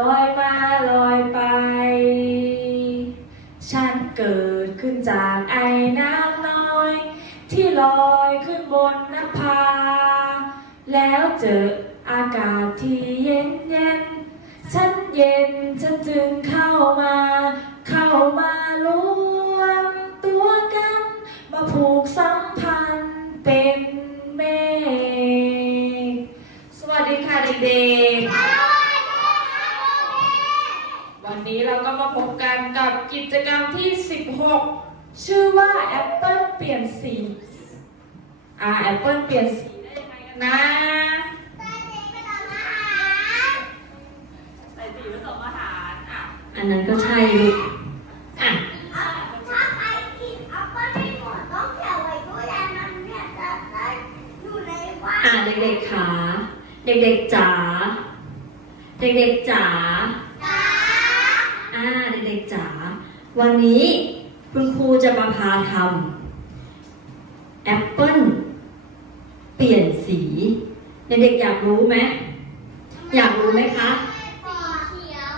ลอยมาลอยไป ฉันเกิดขึ้นจากไอ้น้ำน้อย ที่ลอยขึ้นบนนภา แล้วเจออากาศที่เย็นเย็นฉันเย็นฉันจึงเข้ามา เข้ามารวมตัวกัน มาผูกสัม กับกิจกรรมที่ 16 ชื่อว่าแอปเปิลเปลี่ยนสี อ่าแอปเปิลเปลี่ยนสีได้ยังไงกันนะใส่สีผสมอาหารอะอันนั้นก็ใช่ลูกอะถ้าใครกินแอปเปิ้ลไม่หมดต้องเก็บไว้ตู้เย็นมันเนี่ยจะได้อยู่ในบ้านอะเด็กๆขาเด็กๆจ๋าเด็กๆจ๋าจ้า อ่า เด็กๆจ๋า วันนี้คุณครูจะมาพาทำแอปเปิ้ลเปลี่ยนสี เด็กๆอยากรู้ไหมอยากรู้ไหมคะสีเขียว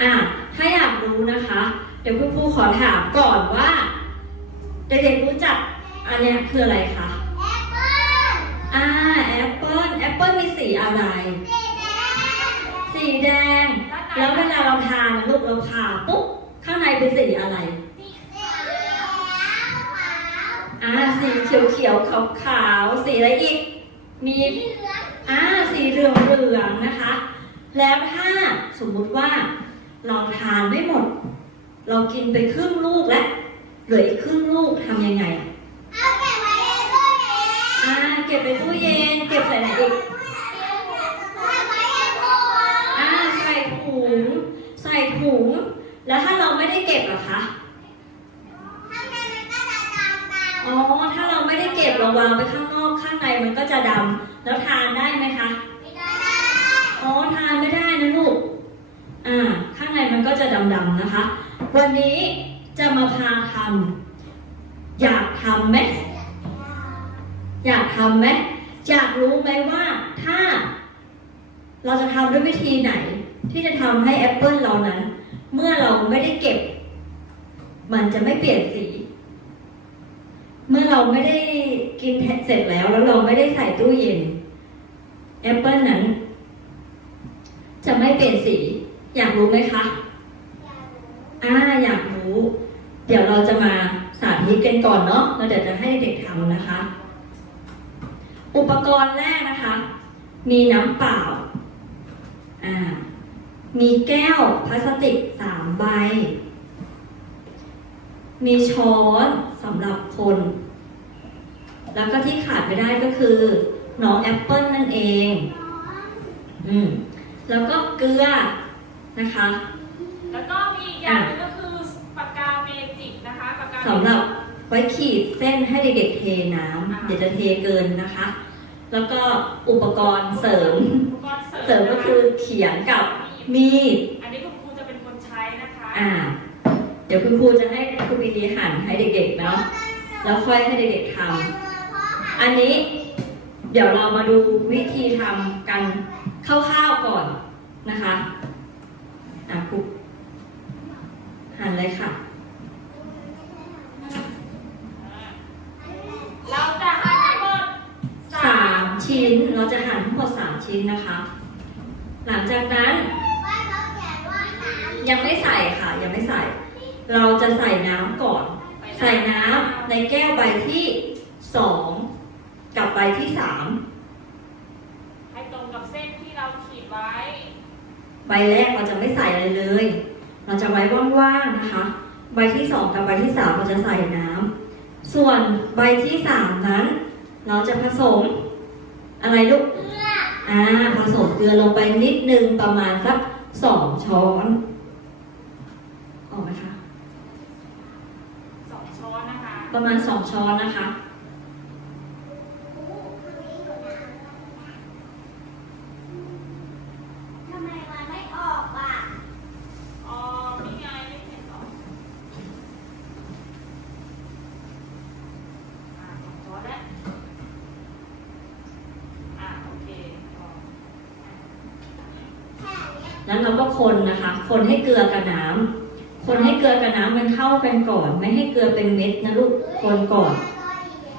อะถ้าอยากรู้นะคะ เดี๋ยวคุณครูขอถามก่อนว่า เด็กๆรู้จักอันเนี้ยคืออะไรคะแอปเปิ้ลอ่าแอปเปิลแอปเปิลมีสีอะไร สีแดงสีแดง แล้วเวลาเราทานลูกเราผ่าปุ๊บข้างในเป็นสีอะไรสีเขียวขาวอ่าสีเขียวเขียวขาวขาวสีอะไรอีก มีเหลืองอ่าสีเหลืองเหลืองนะคะ แล้วถ้าสมมุติว่า เราทานไม่หมด เรากินไปครึ่งลูกแล้วเหลืออีกครึ่งลูกทำยังไงเอาเก็บไว้ในตู้เย็นอ่าเก็บไปตู้เย็นเก็บใส่ไหนอีก ใส่ไว้ในตู้ อ่า ใส่ถุง ใส่ถุง แล้วถ้า เราไม่ได้เก็บอะคะข้างในมันก็จะดำๆอ๋อ ถ้าเราไม่ได้เก็บเราวางไปข้างนอกข้างในมันก็จะดำแล้วทานได้ไหมคะ ไม่ได้ อ๋อ ทานไม่ได้นะลูก อ่า ข้างในมันก็จะดำๆนะคะ วันนี้จะมาพาทำอยากทำไหม อยากทำไหม อยากรู้ไหมว่าถ้า เราจะทำด้วยวิธีไหน ที่จะทำให้แอปเปิลเรานั้น เมื่อเราไม่ได้เก็บ มันจะไม่เปลี่ยนสี เมื่อเราไม่ได้กินเสร็จแล้ว แล้วเราไม่ได้ใส่ตู้เย็นแอปเปิลนั้น จะไม่เปลี่ยนสี อยากรู้ไหมคะอ่าอยากรู้ เดี๋ยวเราจะมาสาธิตกันก่อนเนาะแล้วเดี๋ยวจะให้เด็กทำนะคะ อุปกรณ์แรกนะคะ มีน้ำเปล่าอ่ามีแก้วพลาสติกสามใบ มีช้อนสำหรับคน แล้วก็ที่ขาดไม่ได้ก็คือน้องแอปเปิลนั่นเอง อืม แล้วก็เกลือนะคะ แล้วก็มีอีกอย่างหนึงก็คือปากกาเมจิกนะคะปากกาเมจิก สำหรับไว้ขีดเส้นให้เด็กๆเทน้ำเดี๋ยวจะเทเกินนะคะ แล้วก็อุปกรณ์เสริม อุปกรณ์เสริมเสริมก็คือเขียงกับมีด อันนี้คุณครูจะเป็นคนใช้นะคะ อ่าเดี๋ยวคุณครูจะให้คุณปีดีหั่นให้เด็กๆเนาะแล้วค่อยให้เด็กๆทำอันนี้เดี๋ยวเรามาดูวิธีทำกันคร่าวๆก่อนนะคะอะครูหั่นเลยค่ะ เราจะหั่นทั้งหมดสามชิ้นเราจะหั่นทั้งหมดสามชิ้นนะคะ หลังจากนั้นยังไม่ใส่ค่ะ ยังไม่ใส่ เราจะใส่น้ำก่อน ใส่น้ำในแก้วใบที่สองกับใบที่สามให้ตรงกับเส้นที่เราขีดไว้ ใบแรกเราจะไม่ใส่อะไรเลย เราจะไว้ว่างๆนะคะ ใบที่สองกับใบที่สามเราจะใส่น้ำส่วนใบที่สามนั้น เราจะผสม อะไรลูกเกลืออ่าผสมเกลือลงไปนิดนึงประมาณสักสองช้อนออกไหมคะ ประมาณสองช้อนนะคะ ทำไมมันไม่ออกอะ อ๋อนี่ไงไม่เห็นออ่าอแล้อ่าโอเแล้วเราก็คนนะคะ คนให้เกลือกับน้ำ คนให้เกลือกับน้ำมันเข้ากันก่อน ไม่ให้เกลือเป็นเม็ดนะลูกคนก่อน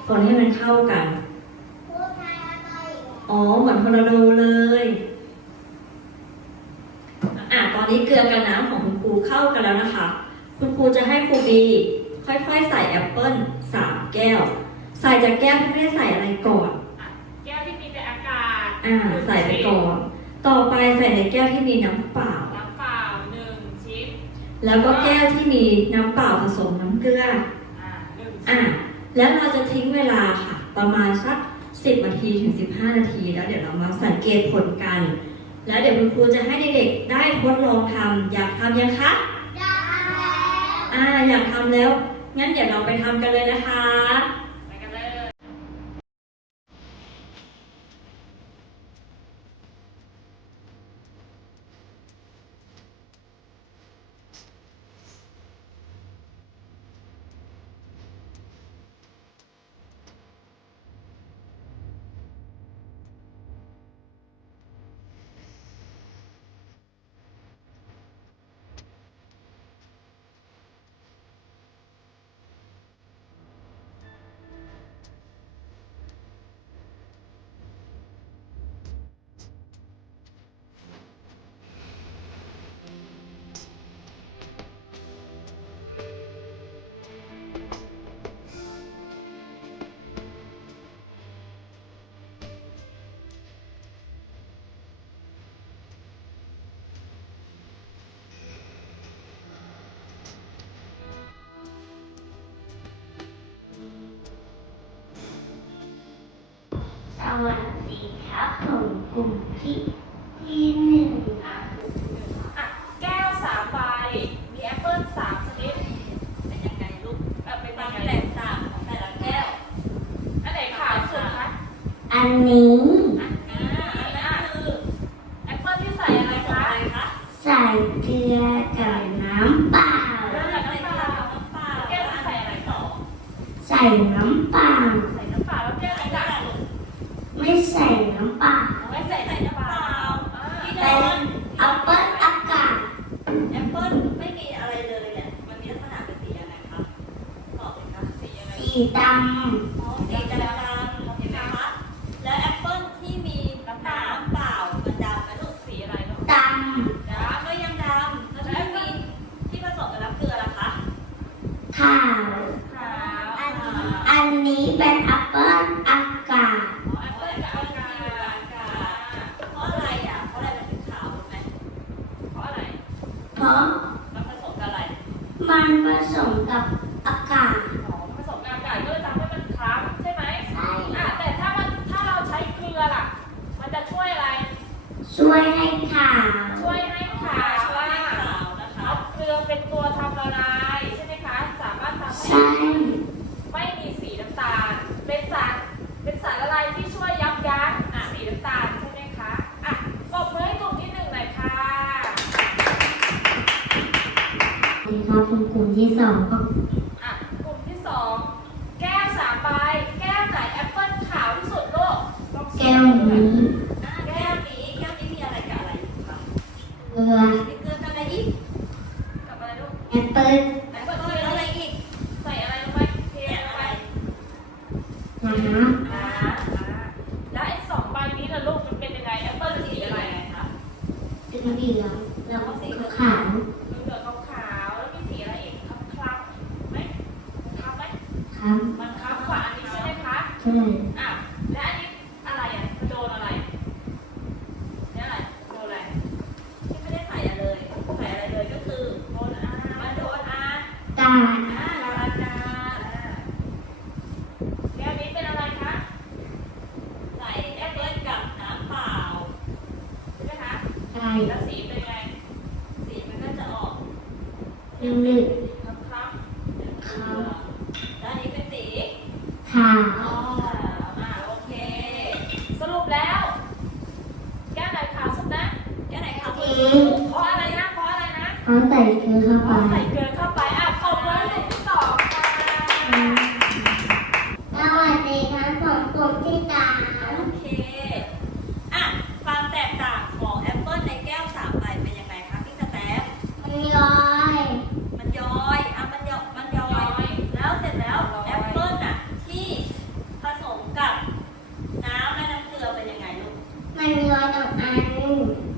คนให้มันเข้ากัน อ๋อเหมือนพอเโาดเลยอะตอนนี้เกลือกับน้ำของคุณครูเข้ากันแล้วนะคะ คุณครูจะให้ครูบีค่อยๆ ใส่แอปเปิ้ลสามแก้ว ใส่จากแก้วที่ไม่ได้ใส่อะไรก่อนแก้วที่มีแต่อากาศอ่าใส่ไปก่อน ต่อไปใส่ในแก้วที่มีน้ำเปล่า แล้วก็แก้วที่มีน้ำเปล่าผสมน้ำเกลืออ่าแล้วเราจะทิ้งเวลาค่ะ ประมาณสัสิบนาทีถึงสิบห้านาที แล้วเดี๋ยวเรามาสังเกตผลกัน แล้วเดี๋ยวคุณครูจะให้เด็กๆได้ทดลองทำอยากทำยังคะอยากทำแล้วอ่าอยากทำแล้ว งั้นเดี๋ยวเราไปทำกันเลยนะคะ วัสดีครับผมกลุ่มที่ที่หนึ่งอะแก้วสามใบ มีแอปเปิลสามชนิด เป็นยังไงลูกเออเป็นตามแหล่างของแต่ละแก้ว อันไหนขาวสุดคะ อันนี้ ตัง Yang. แล้วสีเป็นไง สีมันก็จะออก อืม Amém.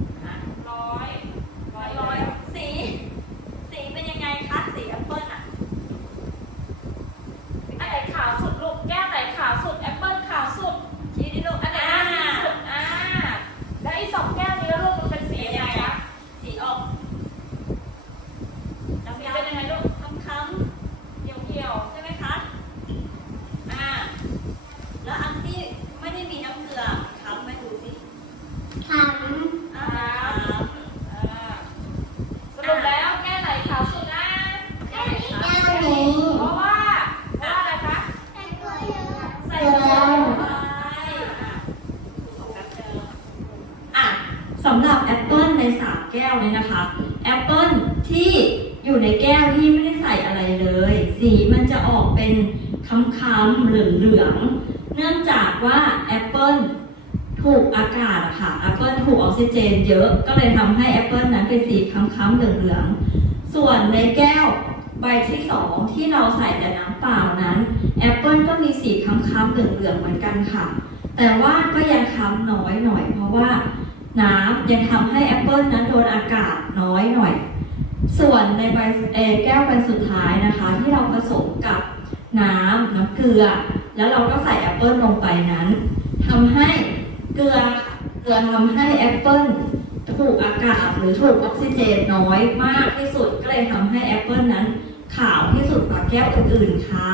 เนี่ยนะคะแอปเปิลที่อยู่ในแก้วที่ไม่ได้ใส่อะไรเลย สีมันจะออกเป็นค้ำๆเหลืองๆเนื่องจากว่าแอปเปิลถูกอากาศค่ะแอปเปิลถูกออกซิเจน เยอะก็เลยทำให้แอปเปิลนั้นเป็นสีค้ำๆเหลืองๆส่วนในแก้วใบที่สองที่เราใส่แต่น้ำเปล่านั้นแอปเปิลก็มีสีค้ำๆเหลืองๆเหมือนกันค่ะ แต่ว่าก็ยังค้ำน้อยหน่อยเพราะว่า น้ำยังทำให้แอปเปิลนั้นโดนอากาศน้อยหน่อย ส่วนในใบเอ่อแก้วใบสุดท้ายนะคะ ที่เราผสมกับน้ำน้ำเกลือ แล้วเราก็ใส่แอปเปิลลงไปนั้นทำให้เกลือเกลือทำให้แอปเปิลถูกอากาศหรือถูกออกซิเจนน้อยมากที่สุดก็เลยทำให้แอปเปิลนั้นขาวที่สุดกว่าแก้วอื่นๆค่ะ